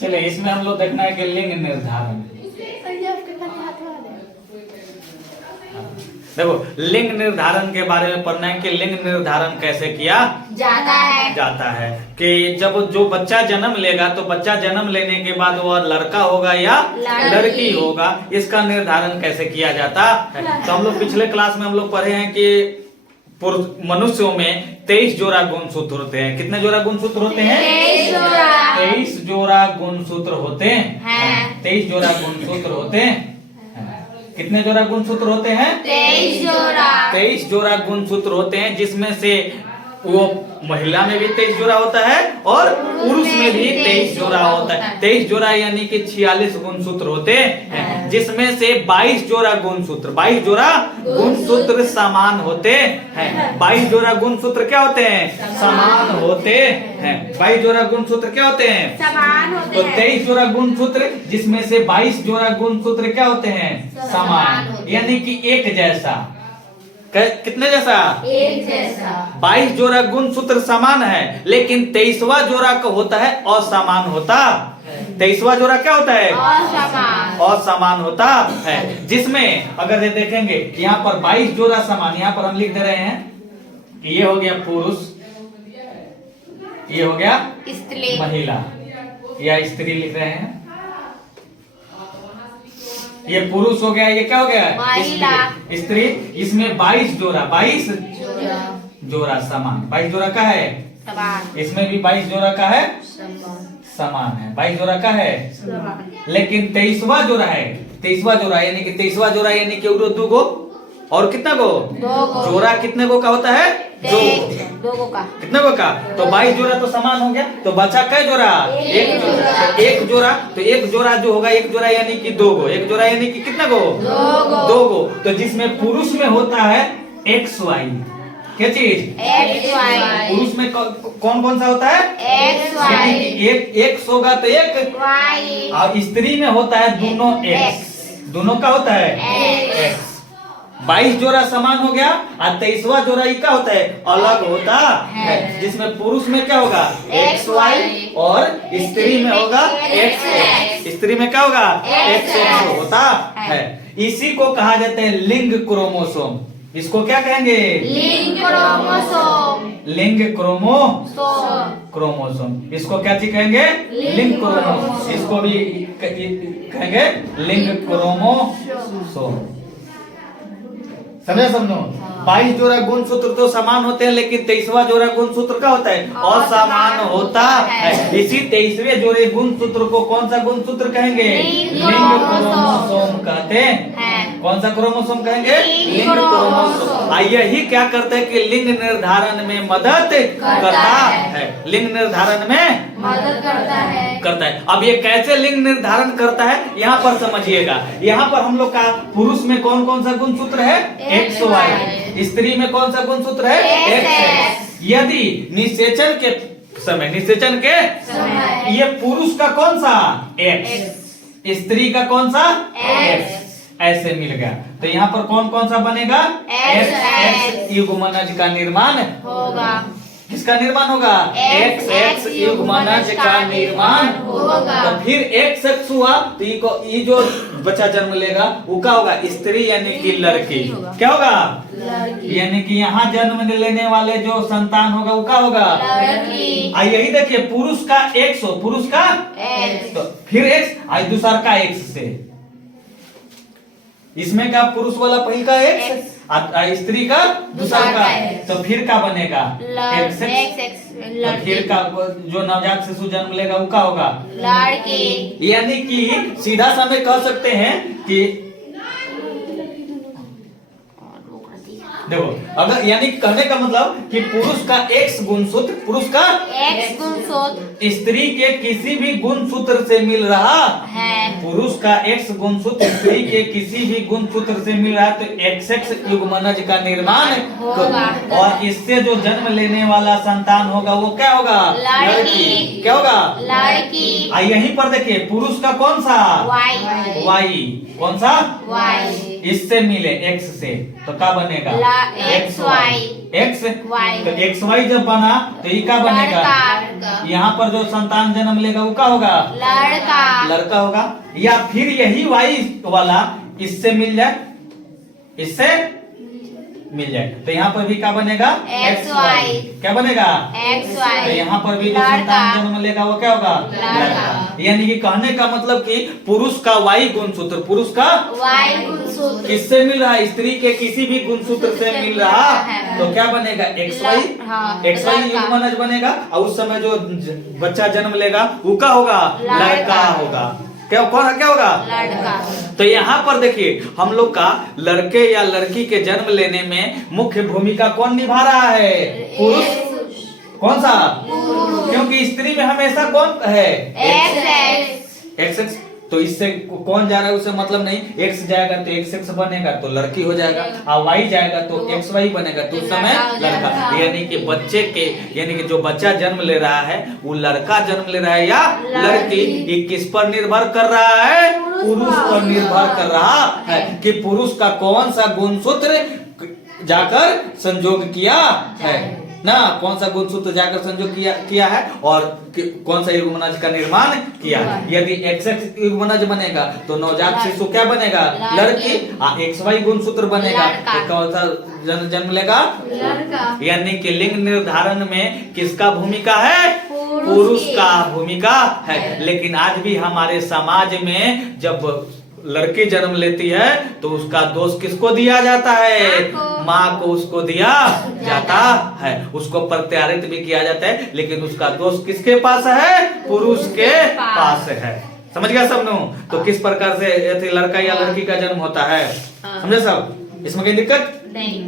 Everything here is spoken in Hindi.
चलिए इसमें हम लोग देखना है कि लिंग निर्धारण। देखो लिंग निर्धारण के बारे में पढ़ना है कि लिंग निर्धारण कैसे किया जाता है कि जब जो बच्चा जन्म लेगा तो बच्चा जन्म लेने के बाद वह लड़का होगा या लड़की होगा, इसका निर्धारण कैसे किया जाता है। तो हम लोग पिछले क्लास में हम लोग पढ़े हैं कि मनुष्यों में 23 जोड़ा गुणसूत्र होते हैं। कितने जोड़ा गुणसूत्र होते हैं? 23 जोड़ा गुणसूत्र होते हैं। 23 जोड़ा गुणसूत्र होते हैं। कितने जोड़ा गुणसूत्र होते हैं? 23 जोड़ा गुणसूत्र होते हैं, जिसमें से वो महिला में भी 23 जोड़ा होता है और पुरुष में भी 23 जोड़ा होता है। 23 जोड़ा यानी कि 46 गुणसूत्र होते हैं, जिसमें से 22 जोड़ा गुणसूत्र समान होते हैं। 22 जोड़ा गुणसूत्र क्या होते हैं? समान होते हैं। 22 जोड़ा गुणसूत्र क्या होते हैं? समान होते हैं। तो 23 जोड़ा गुणसूत्र, जिसमें से 22 जोड़ा गुणसूत्र क्या होते हैं? समान, यानी कि एक जैसा। कितने जैसा? एक जैसा। 22 जोड़ा गुणसूत्र समान है, लेकिन 23वां जोड़ा का होता है असमान होता। 23वां जोड़ा क्या होता है? असमान होता है, जिसमें अगर ये देखेंगे यहाँ पर 22 जोड़ा समान, यहाँ पर हम लिख दे रहे हैं कि ये हो गया पुरुष, ये हो गया महिला या स्त्री लिख रहे हैं, ये पुरुष हो गया, ये क्या हो गया? स्त्री। इसमें 22 जोड़ा जोड़ा समान। 22 जोड़ा का है? इसमें भी 22 जोड़ा का है? समान है। 22 जोड़ा का है? लेकिन 23वां जोड़ा है, 23वां जोड़ा यानी कि 23वां जोड़ा यानी कि दो गो और कितना गो? जोड़ा कितने गो का होता है? दो गो का। कितने गो का? तो 22 जोड़ा तो समान हो गया, तो बचा कै जोड़ा? एक जोड़ा। तो एक जोड़ा जो होगा, एक जोड़ा यानी कि दो गो, एक जोड़ा यानी कि कितना गो? दो गो। तो जिसमें पुरुष में होता है XY, क्या चीज? पुरुष में कौन कौन सा होता है? एक X होगा तो एक Y, और स्त्री में होता है दोनों X। दोनों का होता है X। 22 जोड़ा समान हो गया, और 23वां जोड़ा क्या होता है? अलग होता है, जिसमें पुरुष में क्या होगा? XY और स्त्री में होगा XX। स्त्री में क्या होगा? XX होता है। इसी को कहा जाता है लिंग क्रोमोसोम। इसको क्या कहेंगे? लिंग क्रोमोसोम। लिंग क्रोमोसोम। इसको क्या चीज कहेंगे? लिंग क्रोमोसोम। इसको भी कहेंगे लिंग क्रोमोसोम। समझे समझो? 22 जोड़ा गुणसूत्र तो समान होते हैं, लेकिन 23वां जोड़ा गुणसूत्र क्या होता है? असमान होता है। इसी 23वें जोड़े गुणसूत्र को कौन सा गुणसूत्र कहेंगे? लिंग क्रोमोसोम कहते हैं। कौन सा क्रोमोसोम कहेंगे? लिंग क्रोमोसोम। यही क्या करता है कि लिंग निर्धारण में मदद करता है। लिंग निर्धारण में मदद करता है। अब ये कैसे लिंग निर्धारण करता है, यहाँ पर समझिएगा। यहाँ पर हम लोग का पुरुष में कौन कौन सा गुणसूत्र है? XY। स्त्री में कौन सा गुणसूत्र है? XX। यदि निषेचन के समय ये पुरुष का कौन सा? X, स्त्री का कौन सा? X। ऐसे मिल गया, तो यहाँ पर कौन कौन सा बनेगा? XX युग्मनज का निर्माण होगा। किसका निर्माण होगा? XX युग्मनज का निर्माण होगा। तो फिर XX हुआ, तो ये जो बच्चा जन्म लेगा वो क्या होगा? स्त्री यानी कि लड़की। क्या होगा? यानी कि यहाँ जन्म लेने वाले जो संतान होगा वो क्या होगा? लड़की। यही देखिए, पुरुष का X हो, पुरुष का X, तो फिर X आज दूसरा का X से, इसमें का पुरुष वाला पहले का X, स्त्री का दूसरा का, तो फिर का बनेगा? XX। तो फिर का जो नवजात शिशु जन्म लेगा वो क्या होगा? लड़की। यानी कि सीधा समय कह सकते हैं कि देखो, अगर यानी कहने का मतलब कि पुरुष का X गुणसूत्र, स्त्री के किसी भी गुणसूत्र से मिल रहा है। पुरुष का X गुणसूत्र स्त्री के किसी भी गुणसूत्र से मिल रहा है, तो XX युग्मनज का निर्माण होगा। और इससे जो जन्म लेने वाला संतान होगा वो क्या होगा? लड़की। क्या होगा? लड़की। यहीं पर देखिए, पुरुष का कौन सा? Y। कौन सा? Y। इससे मिले X से, तो क्या बनेगा? X Y X Y. तो एक्स वाई जब बना तो ये क्या बनेगा? लड़का यहाँ पर जो संतान जन्म लेगा वो क्या होगा? लड़का लड़का होगा। या फिर यही वाई वाला इससे मिल जाए, इससे मिल जाए तो यहाँ पर भी क्या बनेगा? X Y. क्या बनेगा? एक्स तो वाई। यहाँ पर भी जो लड़का संतान जन्म लेगा वो क्या होगा? लड़का। यानी कि कहने का मतलब कि पुरुष का वाई गुणसूत्र, पुरुष का वाई गुणसूत्र किससे मिल रहा है? स्त्री के किसी भी गुणसूत्र से मिल रहा है। तो क्या बनेगा? X Y. हाँ, एक्स वाई लड़का। युग्मनज बनेगा और उस समय जो बच्चा जन्म लेगा वो क्या होगा? लड़का होगा। क्या कौन क्या होगा? लड़का। तो यहाँ पर देखिए हम लोग का लड़के या लड़की के जन्म लेने में मुख्य भूमिका कौन निभा रहा है? पुरुष। कौन सा? क्योंकि स्त्री में हमेशा कौन है? एक्स। तो इससे कौन जा रहा है उसे मतलब नहीं। एक्स जाएगा तो एक्स बनेगा तो लड़की हो जाएगा, और वाई जाएगा तो एक्स वाई बनेगा तो उस समय लड़का। यानी कि बच्चे के यानी कि जो बच्चा जन्म ले रहा है वो लड़का जन्म ले रहा है या लड़की, ये किस पर निर्भर कर रहा है? पुरुष पर निर्भर कर रहा है कि पुरुष का कौन सा गुणसूत्र जाकर संयोग किया है ना, कौन सा गुणसूत्र जाकर संयोग किया है और कौन सा युग्मनज का निर्माण किया है। यदि एक्स युग्मनज बनेगा तो नवजात शिशु क्या बनेगा? लड़की। एक्स वाई गुणसूत्र बनेगा तो कौन सा जन्म लेगा? लड़का। यानी कि लिंग निर्धारण में किसका भूमिका है? पुरुष का भूमिका है। लेकिन आज भी हमारे समाज में जब लड़की जन्म लेती है तो उसका दोष किसको दिया जाता है? माँ को उसको दिया जाता है, उसको प्रत्यारित भी किया जाता है, लेकिन उसका दोष किसके पास है? पुरुष के पास है। समझ गया सब लोग? तो किस प्रकार से लड़का या लड़की का जन्म होता है? समझे सब? इसमें कोई दिक्कत नहीं।